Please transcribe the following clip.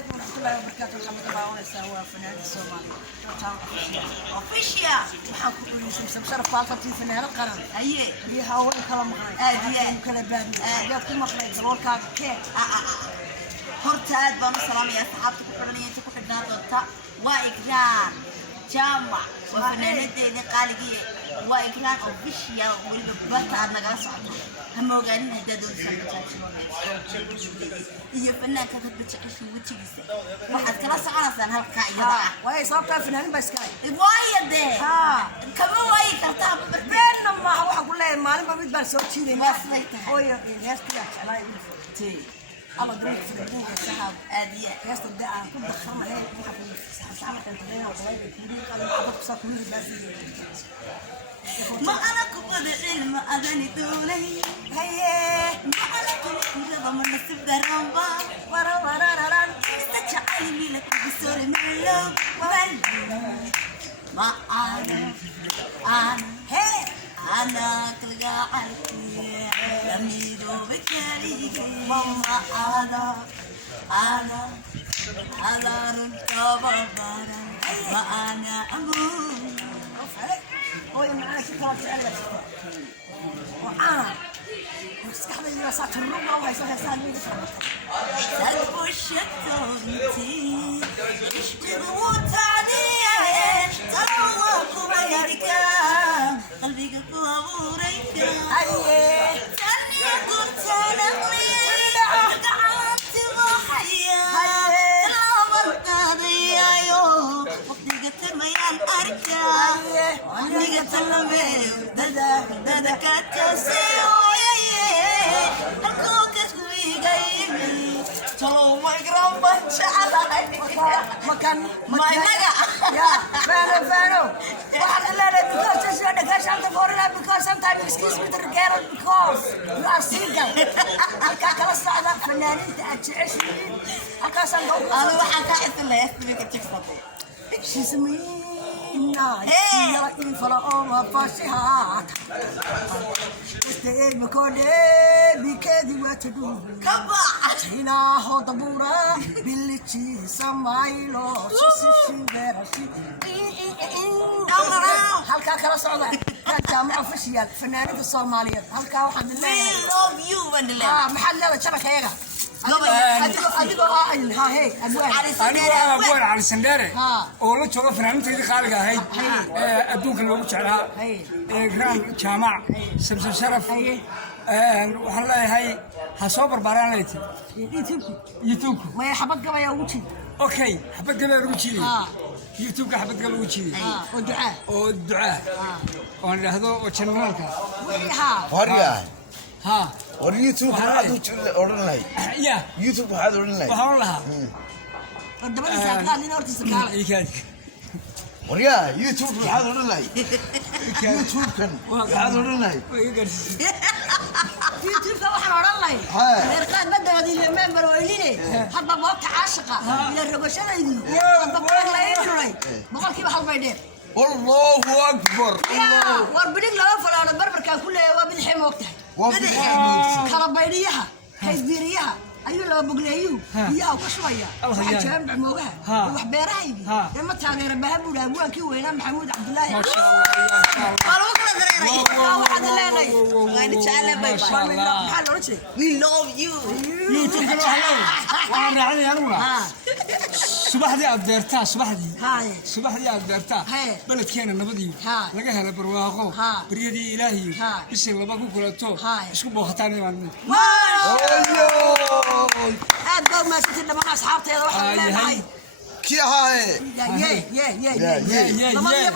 عليكم ورحمة الله وبركاته. محمد باونس هو فنان الصومالي. اوفيشيا waxaan ku guuleysay sharaf faalqabtii fanaanad qaran aye iyo haween kala maqnay aad kala baadiyay aad ku maqnay dalkaaga kee horta aad baan u salaamayaa saxaabta ku xidhanayay ku xidhnaa doonta waa igraan jaamac waa fanaanadeeda qaaligii waa igraan official waliba bata aad nagala socoto hama ogaanin hadda doonaysan iyo fanaanka ka bajacayshi wajigiisa waxaad kala soconaysaan halka iyada way sababta fanaanin baa iska waayade kama way kartaa barbeenna ma waxa ku leeyahay maalin ba mid baan soo jiiday hooyo neeftiga jeclay tii الله دريك في الدنيا سحاب آدية ياست الدعاء كل دخلنا هاي سحابة تنتظرين وطلعي بكبيرين قالوا عبد قصة كل الباسية ما أنا كبد علم أذاني دولي هيه ما أنا كل ضمن السب درامبا ورا ورا ورا استجعلني لك بسور ملو ما أنا هيه أنا كلها عالكي أميدو بكاريكي ماما أنا رنطة بابانا ما أنا أمون هو معاك كرات على وأنا مسكحة اللي صارت الرمى وهي سهل سلب الشتونتي اشتبوا تعليه تروكوا بيدك قلبي قوة وريك أيه تاني قلت لقلي قعدت ضحية العمر قاضي يو وقتي قتل ميان أركا وقتي قتل ميو دادا كاتسيو الكوك اسكوي قايمي تلو ما يقرب بنشعلي مكان يا فانو واحد لا because because I'm foreigner because sometimes excuse me the girl because you are single halka kala socda fanaaniinta aad jeceshiin halkaas aan أنا waxaan ka cidlay isbiga TikTok she's me يلا إن فلا أم فاشها استيج مكودي بكذي وتدور كبا هنا هو دبورة بالتي سمايلو سيسي براسي halka kala socda jaamac official fanaanada Soomaaliyeed halka waxaan leeyahay we love you wandle maxad leedahay shabakayaga adigo ha hey abwaan علي سنداري oo la jooga fanaanadii qaaliga ahayd adduunka loogu jeclaa grand jaamac sabsan sharaf waxaan leeyahay ha soo barbaaraanayt youtube ma xabad gabay ugu jid okay xabad gabay ugu jid youtube حبت قالوا وجهي ودعاء وانا هذا وشنغالك هريا ها واليوتيوب هذا اورنلاي يا يوتيوب هذا اورنلاي وحول لها قدام الساقال لين اورتي ساقال وريا يوتيوب هذا اورنلاي يوتيوب كان هذا اورنلاي يوتيوب waxaan oran lahay reerkaan badawadi leeman barooyline hadba waqti caashiqa ila rogashadaydi hadba la injuray boqolkiiba hal bay dheer الله اكبر الله war bidig laga falaano barbarka kullee waa bidixay moogtahay kala baydiyaha kaysbiiriyaha ayuu la bogleeyo iyaha ka shubaya waxa jaamc moogaha wax beerahaydi ma taageero bahabuda abwaankii weynaa maxamuud cabdullaahi ma sha Allah kala dareeray waxaad leenahay waan jecelahay bay maxaa loo jeeday we love you youtube kala halaw waan raacay anuna subaxdii aad beertaa subaxdii aad beertaa baladkeena nabadii laga helay barwaaqo bariyadii ilaahiyo bisha laba ku kulato isku booqataan inaan aad baa ma sii dhamaan asxaabteeda waxa leeyahay كي هاي يا يا يا يا يا يا يا يا